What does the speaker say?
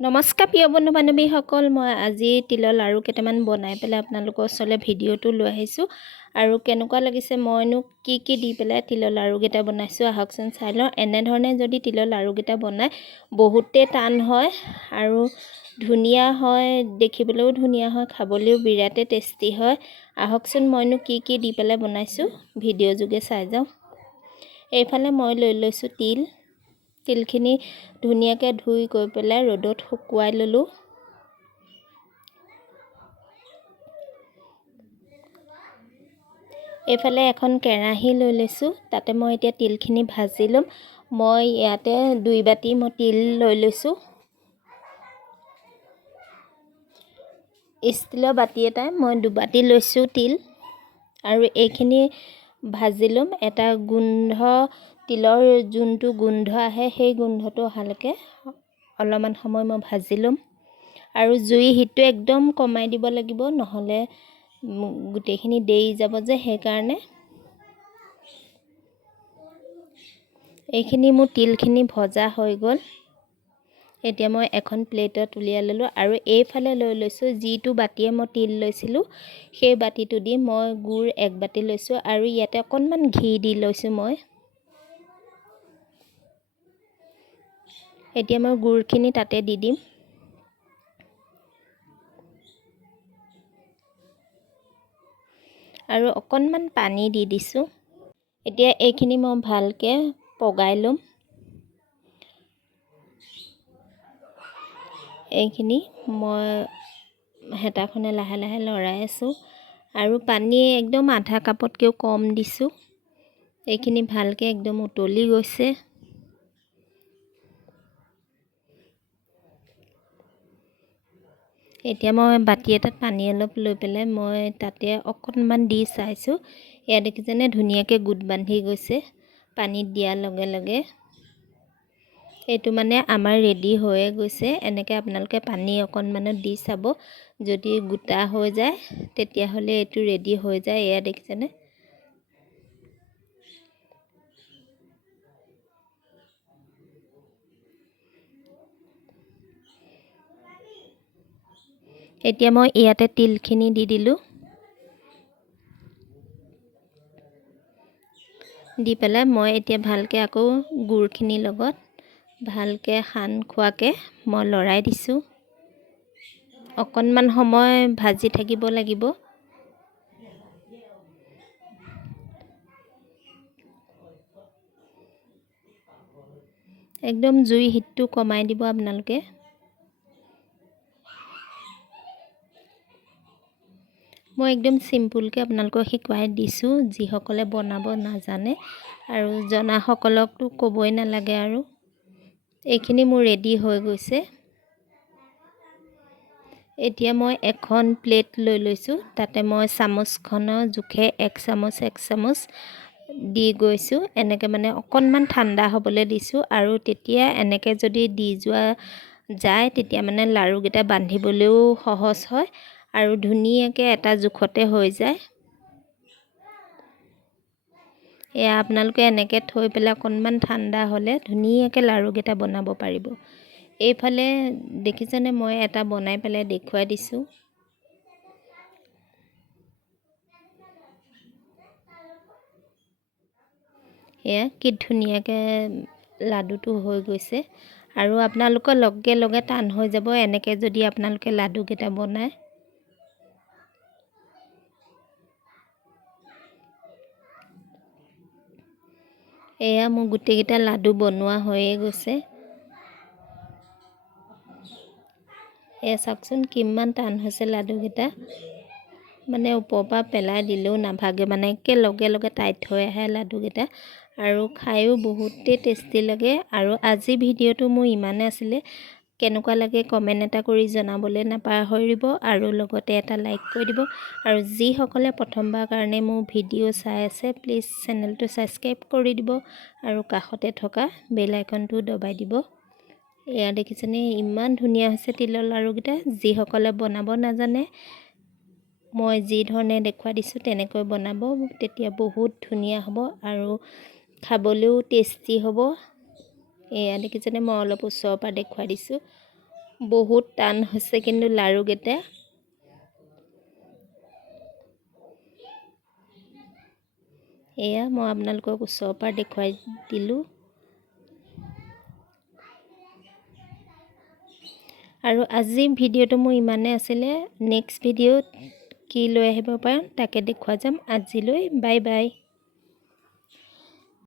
নমস্কাৰ প্ৰিয় বন্ধু বান্ধৱীসকল, মই আজি তিলৰ লাড়ু কেইটামান বনাই পেলাই আপোনালোকৰ ওচৰলৈ ভিডিঅ'টো লৈ আহিছোঁ। আৰু কেনেকুৱা লাগিছে, মইনো কি দি পেলাই তিলৰ লাড়ুকেইটা বনাইছোঁ আহকচোন চাই লওঁ। এনেধৰণে যদি তিলৰ লাড়ুকেইটা বনাই বহুতেই টান হয় আৰু ধুনীয়া হয়, দেখিবলৈও ধুনীয়া হয়, খাবলৈও বিৰাটেই টেষ্টি হয়। আহকচোন মইনো কি দি পেলাই বনাইছোঁ ভিডিঅ' যোগে চাই যাওঁ। এইফালে মই লৈ লৈছোঁ তিলখিনি ধুনীয়াকৈ ধুই গৈ পেলাই ৰ'দত শুকুৱাই ল'লোঁ। এইফালে এখন কেৰাহী লৈ লৈছোঁ, তাতে মই এতিয়া তিলখিনি ভাজি ল'ম। মই ইয়াতে 2 বাটি মই তিল লৈ লৈছোঁ। ষ্টিলৰ বাটি এটাই মই 2 বাটি লৈছোঁ তিল, আৰু এইখিনি ভাজি ল'ম। এটা তিলৰ যোনটো গোন্ধ আহে, সেই গোন্ধটো অহালৈকে অলপমান সময় মই ভাজি ল'ম। আৰু জুই হিটটো একদম কমাই দিব লাগিব, নহ'লে গোটেইখিনি দেই যাব যে, সেইকাৰণে। এইখিনি মোৰ তিলখিনি ভজা হৈ গ'ল। এতিয়া মই এখন প্লেটত উলিয়াই ল'লোঁ, আৰু এইফালে লৈ লৈছোঁ যিটো বাটিয়ে মই তিল লৈছিলোঁ, সেই বাটিটো দি মই গুড় 1 বাটি লৈছোঁ, আৰু ইয়াতে অকণমান ঘি দি লৈছোঁ মই। এতিয়া মই গুড়খিনি তাতে দি দিম। আৰু অকণমান পানী দি দিছোঁ। এতিয়া এইখিনি মই ভালকৈ পগাই ল'ম। এইখিনি মই হেতাখনে লাহে লাহে লৰাই আছোঁ, আৰু পানী একদম আধা কাপতকৈও কম দিছোঁ। এইখিনি ভালকৈ একদম উতলি গৈছে। এতিয়া মই বাটি এটাত পানী অলপ লৈ পেলাই মই তাতে অকণমান দি চাইছোঁ। এয়া দেখিছেনে, ধুনীয়াকৈ গোট বান্ধি গৈছে পানীত দিয়াৰ লগে লগে। এইটো মানে আমাৰ ৰেডি হৈয়ে গৈছে। এনেকৈ আপোনালোকে পানী অকণমানত দি চাব, যদি গোটা হৈ যায় তেতিয়াহ'লে এইটো ৰেডি হৈ যায়। এয়া দেখিছেনে। এতিয়া মই ইয়াতে তিলখিনি দি দিলোঁ। দি পেলাই মই এতিয়া ভালকৈ আকৌ গুড়খিনিৰ লগত ভালকৈ সান খোৱাকৈ মই লৰাই দিছোঁ। অকণমান সময় ভাজি থাকিব লাগিব। একদম জুই হিটটো কমাই দিব আপোনালোকে। মই একদম চিম্পুলকৈ আপোনালোকক শিকাই দিছোঁ, যিসকলে বনাব নাজানে, আৰু জনাসকলকতো ক'বই নালাগে। আৰু এইখিনি মোৰ ৰেডি হৈ গৈছে। এতিয়া মই এখন প্লেট লৈ লৈছোঁ, তাতে মই চামুচখনৰ জোখে 1 চামুচ দি গৈছোঁ। এনেকৈ মানে অকণমান ঠাণ্ডা হ'বলৈ দিছোঁ, আৰু তেতিয়া এনেকৈ যদি দি যোৱা যায় তেতিয়া মানে লাড়ুকেইটা বান্ধিবলৈও সহজ হয়, আৰু ধুনীয়াকৈ এটা জোখতে হৈ যায়। এয়া আপোনালোকে এনেকৈ থৈ পেলাই অকণমান ঠাণ্ডা হ'লে ধুনীয়াকৈ লাড়ুকেইটা বনাব পাৰিব। এইফালে দেখিছেনে, মই এটা বনাই পেলাই দেখুৱাই দিছোঁ। এয়া কি ধুনীয়াকৈ লাডুটো হৈ গৈছে, আৰু আপোনালোকৰ লগে লগে টান হৈ যাব এনেকৈ যদি আপোনালোকে লাডুকেইটা বনায়। এয়া মোৰ গোটেইকেইটা লাডু বনোৱা হৈয়ে গৈছে। এয়া চাওকচোন কিমান টান হৈছে লাডুকেইটা। মানে ওপৰৰ পৰা পেলাই দিলেও নাভাগে, মানে একে লগে লগে টাইট হৈ আহে লাডুকেইটা, আৰু খায়ো বহুতেই টেষ্টি লাগে। আৰু আজি ভিডিঅ'টো মোৰ ইমানে আছিলে। কেনেকুৱা লাগে কমেণ্ট এটা কৰি জনাবলৈ নাপাহৰিব, আৰু লগতে এটা লাইক কৰি দিব। আৰু যিসকলে প্ৰথমবাৰ কাৰণে মোৰ ভিডিঅ' চাই আছে, প্লিজ চেনেলটো ছাবস্ক্ৰাইব কৰি দিব, আৰু কাষতে থকা বেল আইকনটো দবাই দিব। এয়া দেখিছেনে, ইমান ধুনীয়া হৈছে তিলৰ লাড়ুকেইটা। যিসকলে বনাব নাজানে, মই যি ধৰণে দেখুৱাই দিছোঁ তেনেকৈ বনাব, তেতিয়া বহুত ধুনীয়া হ'ব আৰু খাবলৈও টেষ্টি হ'ব। এয়া দেখিছেনে, মই অলপ ওচৰৰ পৰা দেখুৱাই দিছোঁ। বহুত টান হৈছে কিন্তু লাড়ুকেইটা। এয়া মই আপোনালোকক ওচৰৰ পৰা দেখুৱাই দিলোঁ। আৰু আজি ভিডিঅ'টো মোৰ ইমানে আছিলে। নেক্সট ভিডিঅ'ত কি লৈ আহিব পাৰোঁ তাকে দেখুওৱা যাম। আজিলৈ বাই বাই।